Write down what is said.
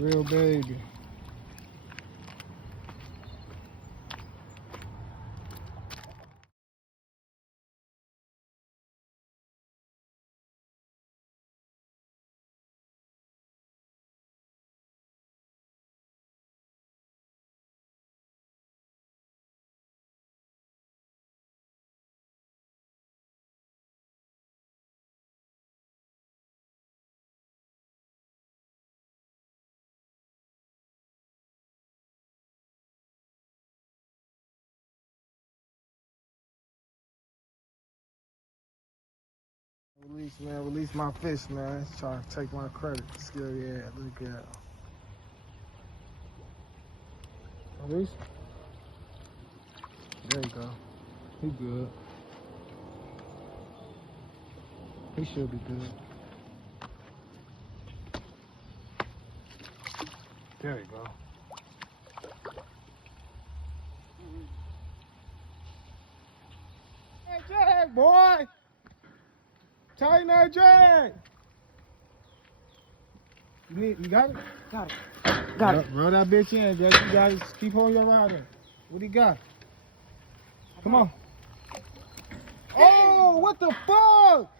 Real baby. Release, man. Release my fish, man. He's trying to take my credit. Scary ass. Look at him. Release. There you go. He good. He should be good. There you go. Hey, drag, boy! Tighten that drag! You got it? Got it. Got it. Roll that bitch in, Jack. You got it. Keep holding your rod in. What do you got? Come on. Oh, what the fuck?